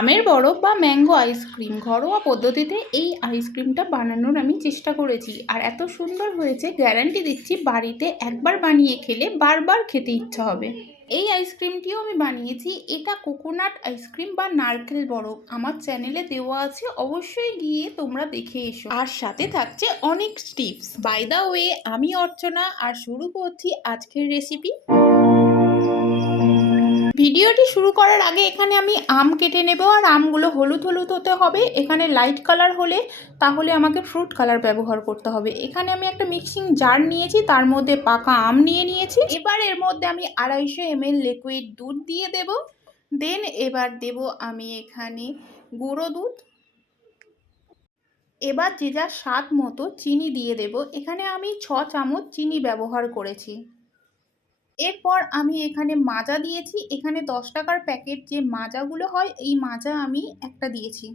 আমের বরফ বা ম্যাঙ্গো আইসক্রিম ঘরোয়া পদ্ধতিতে এই আইসক্রিমটা বানানোর আমি চেষ্টা করেছি, আর এত সুন্দর হয়েছে, গ্যারান্টি দিচ্ছি বাড়িতে একবার বানিয়ে খেলে বারবার খেতে ইচ্ছা হবে। এই আইসক্রিমটিও আমি বানিয়েছি, এটা কোকোনাট আইসক্রিম বা নারকেল বরফ। আমার চ্যানেলে দেওয়া আছে, অবশ্যই গিয়ে তোমরা দেখে এসো। আর সাথে থাকছে অনেক টিপস। বাই দ্য ওয়ে, আমি অর্চনা, আর শুরু করছি আজকের রেসিপি। ভিডিওটি শুরু করার আগে এখানে আমি আম কেটে নেব, আর আমগুলো হলুদ হলুদ হতে হবে। এখানে লাইট কালার হলে তাহলে আমাকে ফ্রুট কালার ব্যবহার করতে হবে। এখানে আমি একটা মিক্সিং জার নিয়েছি, তার মধ্যে পাকা আম নিয়ে নিয়েছি। এবার এর মধ্যে আমি 250 ml লিকুইড দুধ দিয়ে দেব। দেন এবার দেব আমি এখানে গুঁড়ো দুধ। এবার যে যার স্বাদ মতো চিনি দিয়ে দেব। এখানে আমি 6 চামচ চিনি ব্যবহার করেছি। এরপর আমি এখানে মাজা দিয়েছি। এখানে 10 টাকার প্যাকেট যে মাজাগুলো হয়, এই মাজা আমি একটা দিয়েছি।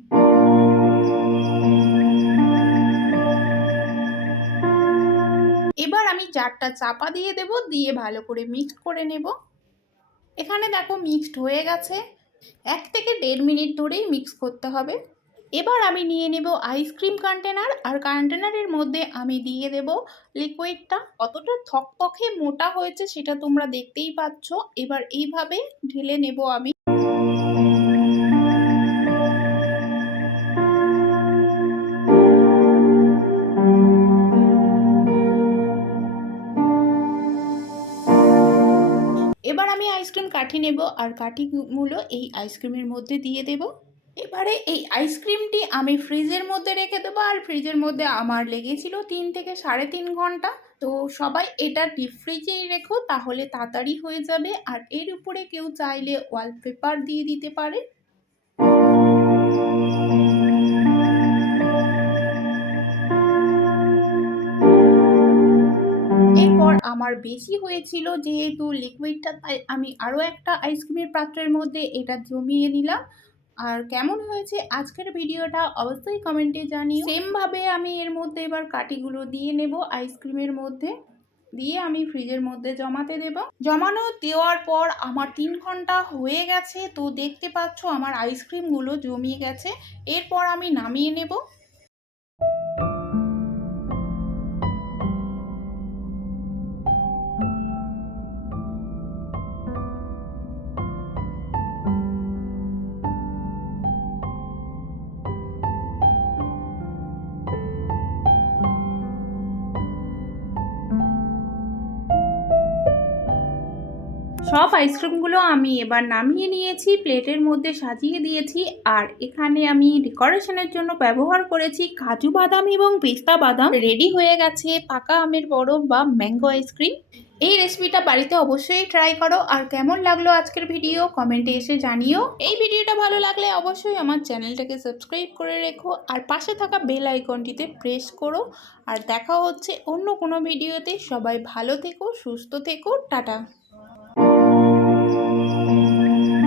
এবার আমি জারটা চাপা দিয়ে দেব, দিয়ে ভালো করে মিক্সড করে নেব। এখানে দেখো মিক্সড হয়ে গেছে। 1 থেকে 1.5 মিনিট ধরেই মিক্স করতে হবে। এবার আমি নিয়ে নেব আইসক্রিম কন্টেনার, আর কন্টেনারের মধ্যে আমি দিয়ে দেব লিকুইডটা। কতটা থকথকে মোটা হয়েছে সেটা তোমরা দেখতেই পাচ্ছ। এবার এইভাবে ঢেলে নেব আমি। এবার আমি আইসক্রিম কাঠি নেব, আর কাঠিগুলো এই আইসক্রিমের মধ্যে দিয়ে দেব। এবারে এই আইসক্রিমটি আমি ফ্রিজের মধ্যে রেখে দেবো, আর ফ্রিজের মধ্যে আমার লেগেছিল 3 থেকে 3.5 ঘন্টা। তো সবাই এটা ডিপ ফ্রিজেই রেখো, তাহলে তাড়াতাড়ি হয়ে যাবে। আর এর উপরে কেউ চাইলে ওয়ালপেপার দিয়ে দিতে পারে। এরপর আমার বেশি হয়েছিল যেহেতু লিকুইডটা, তাই আমি আরও একটা আইসক্রিমের পাত্রের মধ্যে এটা জমিয়ে নিলাম। আর কেমন হয়েছে আজকের ভিডিওটা অবশ্যই কমেন্টে জানিও। সেমভাবে আমি এর মধ্যে এবার কাঠিগুলো দিয়ে নেব আইসক্রিমের মধ্যে, দিয়ে আমি ফ্রিজের মধ্যে জমাতে দেব। জমানো দেওয়ার পর আমার 3 ঘন্টা হয়ে গেছে। তো দেখতে পাচ্ছ আমার আইসক্রিমগুলো জমিয়ে গেছে। এরপর আমি নামিয়ে নেব। সব আইসক্রিমগুলো আমি এবার নামিয়ে নিয়েছি, প্লেটের মধ্যে সাজিয়ে দিয়েছি। আর এখানে আমি ডেকোরেশনের জন্য ব্যবহার করেছি কাজু বাদাম এবং পেস্তা বাদাম। রেডি হয়ে গেছে পাকা আমের বরফ বা ম্যাঙ্গো আইসক্রিম। এই রেসিপিটা বাড়িতে অবশ্যই ট্রাই করো। আর কেমন লাগলো আজকের ভিডিও কমেন্টে এসে জানিও। এই ভিডিওটা ভালো লাগলে অবশ্যই আমার চ্যানেলটাকে সাবস্ক্রাইব করে রেখো, আর পাশে থাকা বেল আইকনটিতে প্রেস করো। আর দেখা হচ্ছে অন্য কোনো ভিডিওতে। সবাই ভালো থেকো, সুস্থ থেকো, টাটা।